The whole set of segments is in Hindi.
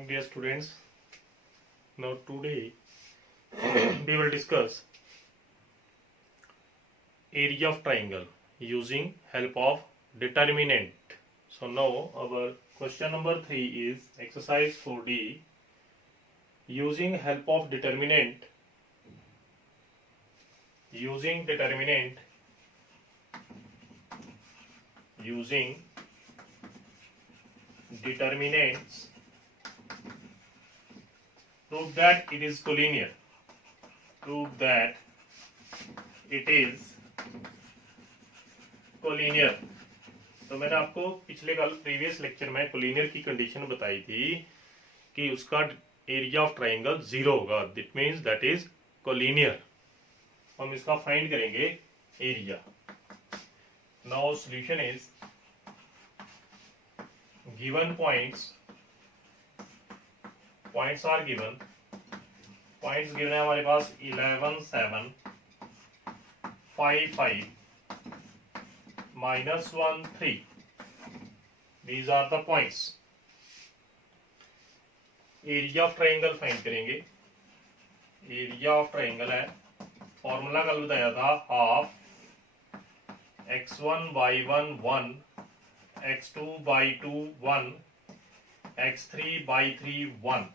morning, dear students. Now today we will discuss area of triangle using help of determinant. So now our question number 3 is exercise 4D using help of determinant. Using determinants prove that it is collinear. Prove that it is collinear. तो मैंने आपको पिछले कल प्रीवियस लेक्चर में कोलिनियर की कंडीशन बताई थी कि उसका एरिया ऑफ ट्राइंगल 0 होगा. That means that is collinear. हम इसका फाइंड करेंगे area. Now solution is given points are given. Points given है हमारे पास 11, 7, 5, 5, -1, 3. These are the points. Area of triangle find करेंगे. एरिया ऑफ ट्राइंगल है, फॉर्मूला कल बताया था, half x1/1 1, x2/2 1, x3/3 1.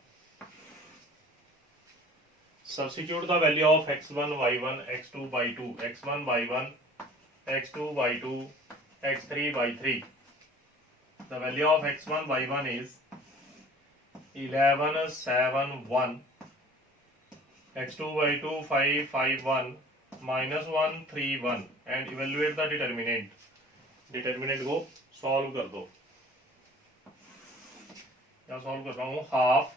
Substitute the value of x1/1, x2/2, x1/1, x2/2, x3/3. The value of x1/1 is 11, 7, 1, x2/2 5, 5, 1, -1, 3, 1 and evaluate the determinant. Determinant को सॉल्व कर दो. या सॉल्व कर रहा हूँ. Half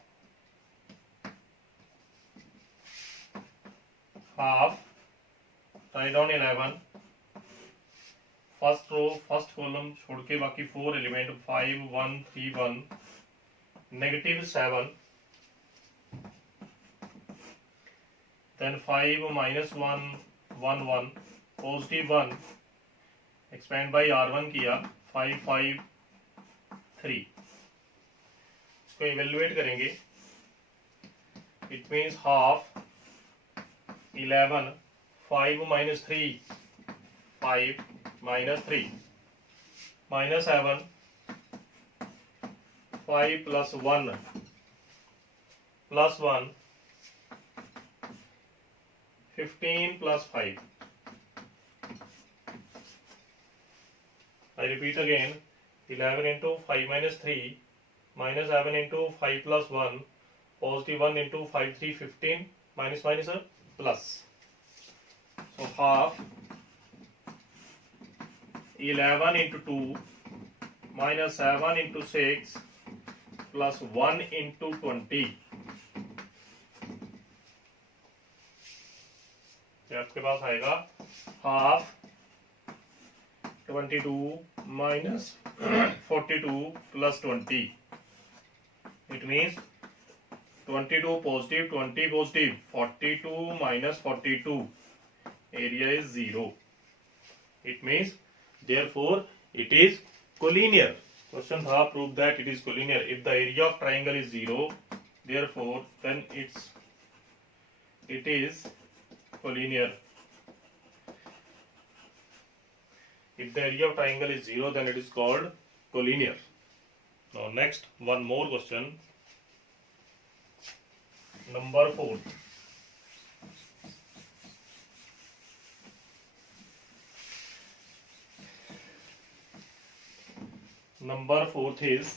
write down 11. First row first column छोड़ के बाकी 4 element 5, 1, 3, 1, -7, then 5, -1, 1, 1, +1, expand by R1 किया 5, 5, 3. इसको इवेल्युएट करेंगे. It means half 11, 5 - 3, 5 - 3, -7, 5 + 1 + 1, 15 + 5. I repeat again, 11 into 5 - 3, -7 into 5 + 1, +1 into 5, 3, 15, minus plus. So half 11 into 2, -7 into 6, +1 into 20. आपके पास आएगा half 22 minus 42 plus 20. It means 22 positive, 20 positive, 42 minus 42. Area is 0. It means therefore it is collinear. Question था prove that it is collinear. If the area of triangle is 0, therefore then it is collinear. If the area of triangle is 0, then it is called collinear. Now next, one more question. Number 4. Number 4th is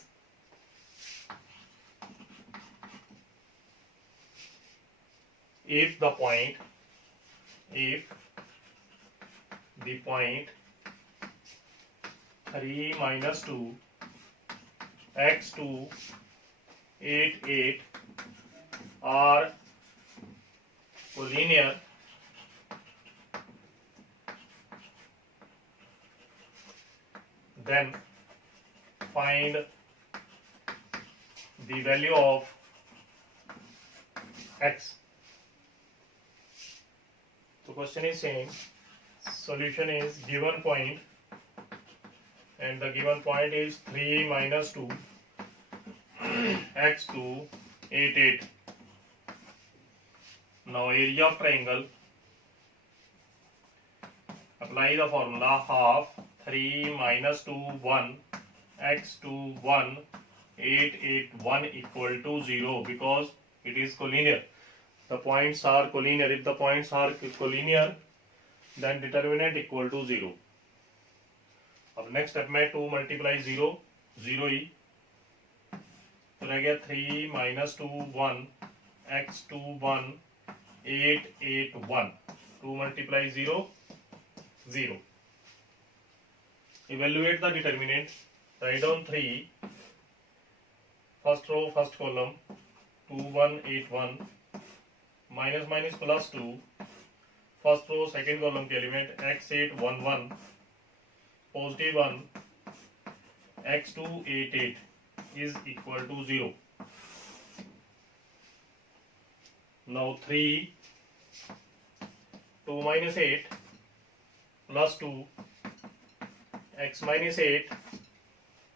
if the point 3 - 2, x2, 8, 8 are collinear, then find the value of x. So question is saying solution is given point and the given point is 3 - 2 x2 8 8. Now area of triangle, apply the formula half 3 minus 2 1 x2 1 8 8 1 equal to 0 because it is collinear. The points are collinear. If the points are collinear, then determinant equal to 0. अब नेक्स्ट स्टेप में 2 मल्टीप्लाई 0 0 ही तो रह गया 3 minus 2 1 x2 1 8 8 1. 2 multiply 0 0. Evaluate the determinant. Write down 3. First row, first column 2 1 8 1 minus minus plus 2. First row, second column के element x8 1 1 positive 1 x2 8 8 is equal to 0. Now 3 2 minus 8 plus 2 x minus 8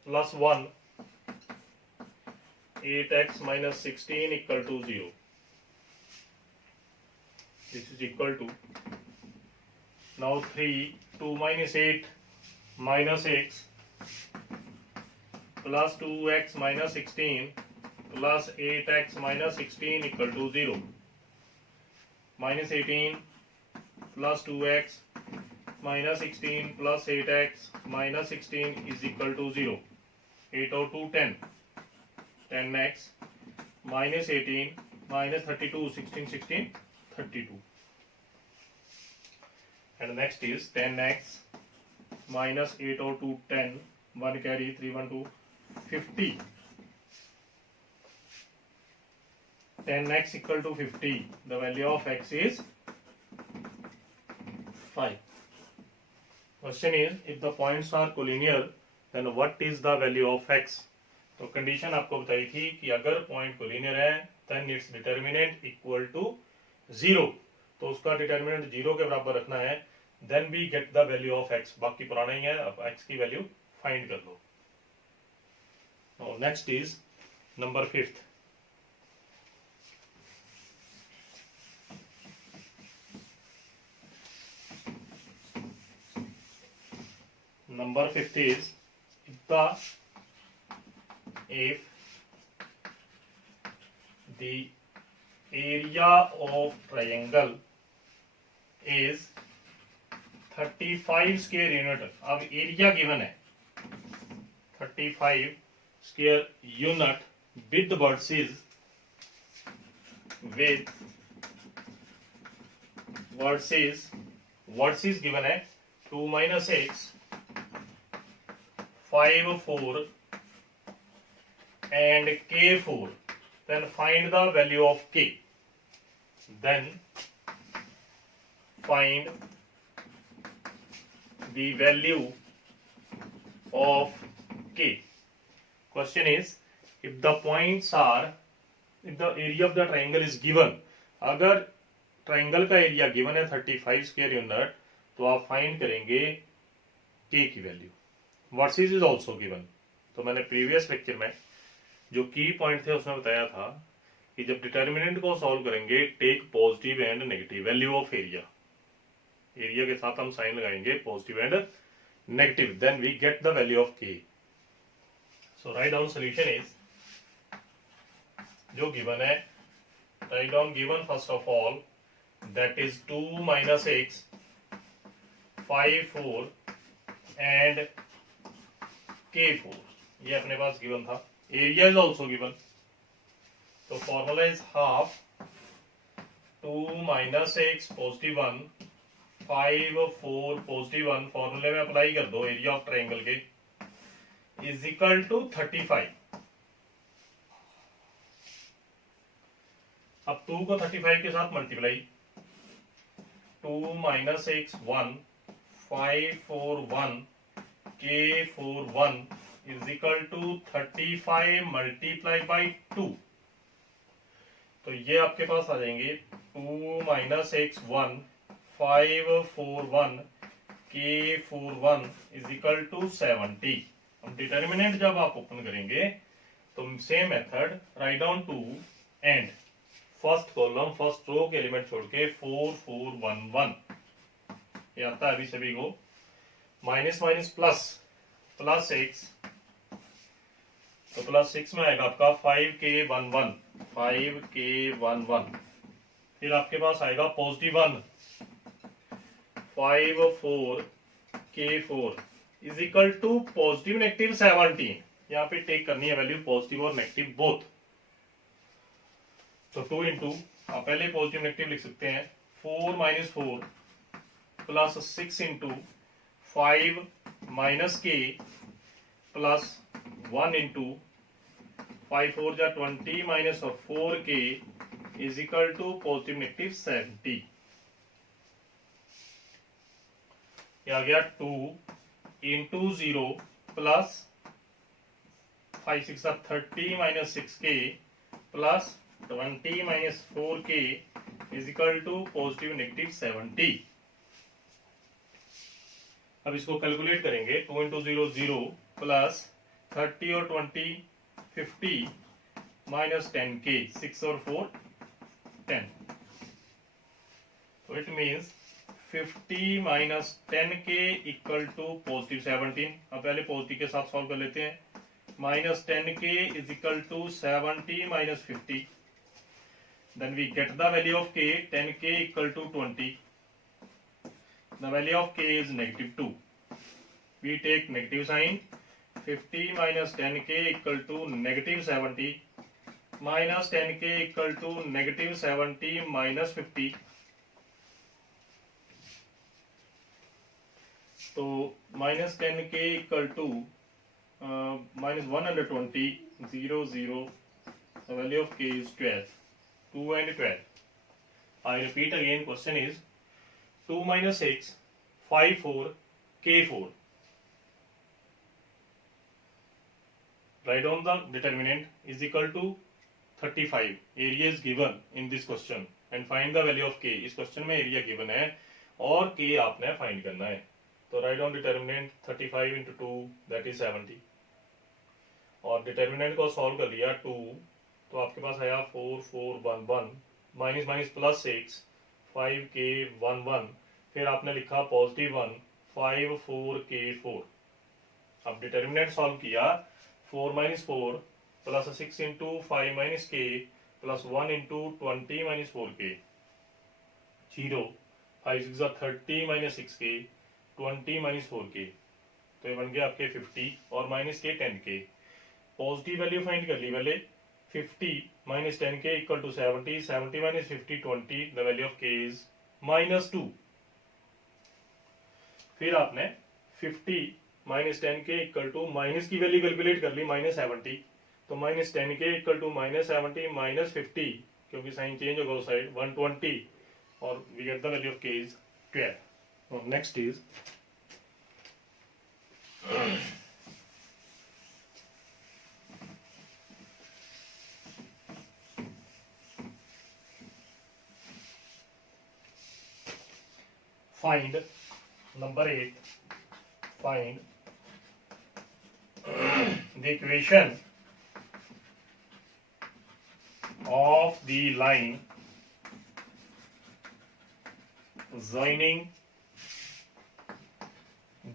plus 1 8x minus 16 equal to 0. This is equal to, now 3 2 minus 8 minus x plus 2x minus 16 plus 8x minus 16 equal to 0. Minus 18 plus 2x minus 16 plus 8x minus 16 is equal to 0. 8 or 2 10. 10x minus 18 minus 32 16 16 32. And next is 10x minus 8 or 2 10 1 carry 3 1 2 50. 10x equal to 50. The value of x is 5. Question is, if the points are collinear, then what is the value of x? तो कंडीशन आपको बताई थी कि अगर पॉइंट कोलिनियर है then its determinant equal to 0. तो उसका डिटर्मिनेंट 0 के बराबर रखना है. Then we get the value of x. बाकी पुराना ही है, अब x की वैल्यू फाइंड कर लो. Now next is number 5th. Number 5th is if the area of triangle is 35 square unit. अब एरिया गिवन है 35 square unit with versus given है 2 minus x 5 4 and k4. Then find the value of k. Then find the value of k. Question is, if the points are, if the area of the triangle is given, अगर ट्राइंगल का एरिया गिवन है 35 स्क्वायर यूनिट, तो आप फाइंड करेंगे k की value. Versus is also given. तो मैंने प्रीवियस लेक्चर में जो की पॉइंट थे उसमें बताया था कि जब डिटर्मिनेंट को सॉल्व करेंगे, take positive and negative value of area. Area के साथ हम साइन लगाएंगे positive and negative, then we get the value of K. So write down solution is, जो गिवन है, write down given first of all, that is 2 minus x 5 4 and k4. ये अपने पास गिवन था. Area is also given. तो formula is half 2 minus x positive 1 5 4 positive 1. फॉर्मूले में अप्लाई कर दो एरिया ऑफ ट्राइंगल के, इज इक्वल टू 35. अब 2 को 35 के साथ multiply, 2 minus x 1 5 4 1 k 4 1 is equal to 35 multiplied by 2. तो ये आपके पास आ जाएंगे 2 minus x 1 5 4 1 k 4 1 is equal to 70. अब डिटर्मिनेंट जब आप ओपन करेंगे तो same method, write down 2 and first column first row के एलिमेंट छोड़ के 4 4 1 1, ये आता है अभी सभी को। माइनस माइनस प्लस, प्लस 6, तो प्लस 6 में आएगा आपका 5k 1 1, 5k 1 1। फिर आपके पास आएगा positive 1, 5 4 k 4 is equal to positive negative 17। यहाँ पे टेक करनी है वैल्यू पॉजिटिव और नेगेटिव बोथ। तो 2 इंटू, आप पहले पॉजिटिव नेगेटिव लिख सकते हैं, 4 minus 4 plus 6 into 5 minus K plus 1 into 5 4 जा 20 minus 4 K is equal to positive negative 70। ये आ गया 2 इंटू 0 प्लस 5 6 30 माइनस 6 के plus 20 minus 4 K is equal to positive negative 70। अब इसको कैलकुलेट करेंगे, 2 इंटू 0 0 प्लस 30 और 20 50 माइनस 10 के, 6 और 4 10, तो इट मीन्स 50 माइनस 10 के इक्वल टू पॉजिटिव 17। अब पहले पॉजिटिव के साथ सॉल्व कर लेते हैं। Minus 10 K is equal to 70 minus 50, then we get the value of k, 10k equal to 20. The value of k is negative 2. We take negative sign, 50 minus 10k equal to negative 70 minus 10k equal to negative 70 minus 50. तो minus 10k equal to minus 120 0 0. The value of k is 12. 2 and 12. I repeat again, question is 2 minus 6, 5 4, k 4. Write down the determinant is equal to 35. Area is given in this question and find the value of k. इस question में area given है और k आपने find करना है। तो write down determinant 35 into 2, that is 70. और determinant को solve कर लिया 2, तो आपके पास आया 4 4 1 1 माइनस माइनस प्लस 6 5 k 1 1, फिर आपने लिखा पॉजिटिव 1 5 4 k 4। अब डिटर्मिनेंट सॉल्व किया, 4 minus 4 plus 6 into 5 minus k plus 1 into 20 minus 4 k, 0 5 6 30 minus 6 k 20 minus 4 k, तो ये बन गया आपके 50 और माइनस के 10 k। पॉजिटिव वैल्यू फाइंड कर ली पहले, 50 minus 10k equal to 70, 70 minus 50 20, the value of k is minus 2. फिर आपने 50 minus 10k equal to minus की वैल्यू कैलकुलेट कर ली minus 70, तो minus 10k equal to minus 70 minus 50, क्योंकि साइन चेंज होगा उस साइड 120 और we get the value of k is 12. So next is find number 8, find the equation of the line joining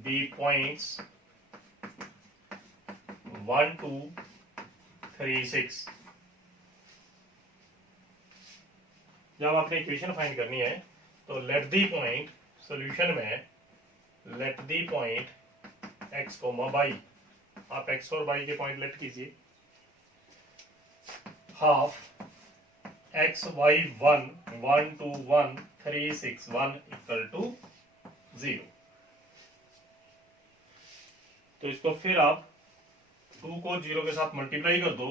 the points 1 2 3 6। जब आपने इक्वेशन फाइंड करनी है तो लेट दी पॉइंट, सॉल्यूशन में let the point x comma y, आप x और y के पॉइंट लेट कीजिए। Half x y 1 1 2 1 3 6 1 equal to 0। तो इसको फिर आप 2 को 0 के साथ मल्टीप्लाई कर दो,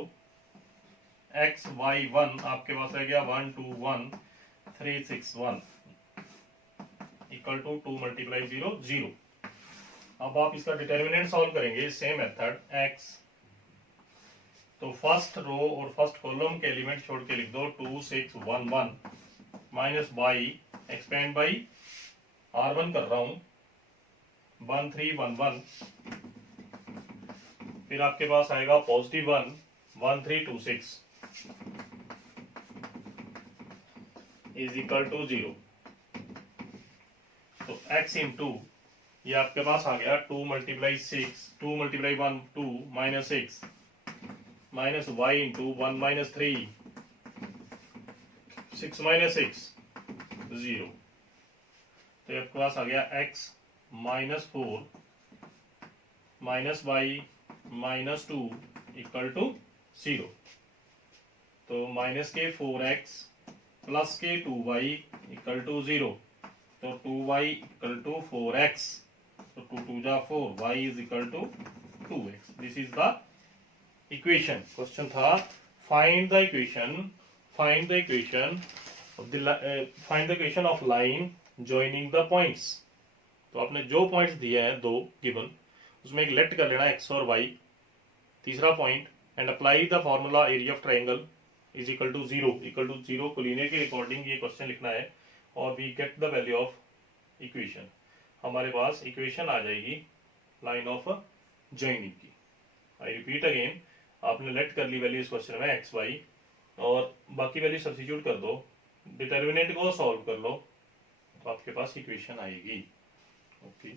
x y 1 आपके पास रह गया 1 2 1 3 6 1 इक्वल टू 2 मल्टीप्लाई 0 0। अब आप इसका डिटर्मिनेंट सॉल्व करेंगे सेम मेथड x, तो फर्स्ट रो और फर्स्ट कॉलम के एलिमेंट छोड़ के लिख दो 2 6 1 1 minus y expand by r1 कर रहा हूं 1 3 1 1, फिर आपके पास आएगा पॉजिटिव 1 1326 इज इक्वल टू 0। तो x इंटू ये आपके पास आ गया 2 multiply 6, 2 multiply 1 2 minus 6 minus y into 1 minus 3 6 minus 6 0। तो ये आपके पास आ गया x minus 4 minus y minus 2 equal to 0। तो माइनस के 4x प्लस के 2y इक्वल टू 0। तो 2y इक्वल टू 4x। तो 2 2 जा 4, y is equal to 2x। This is the equation. Question था find the equation of line joining the points. तो आपने जो पॉइंट्स दिए हैं दो गिवन, उसमें एक लेट कर लेना x और y। तीसरा point and apply the formula area of triangle is equal to 0 collinear के अकॉर्डिंग ये क्वेश्चन लिखना है और we get the value of equation. हमारे पास इक्वेशन आ जाएगी लाइन ऑफ जॉइनिंग की। आई रिपीट अगेन, आपने लेट कर ली वैल्यू इस क्वेश्चन में एक्स वाई और बाकी वैल्यू सब्स्टिट्यूट कर दो, डिटर्मिनेंट को सॉल्व कर लो, तो आपके पास इक्वेशन आएगी। ओके।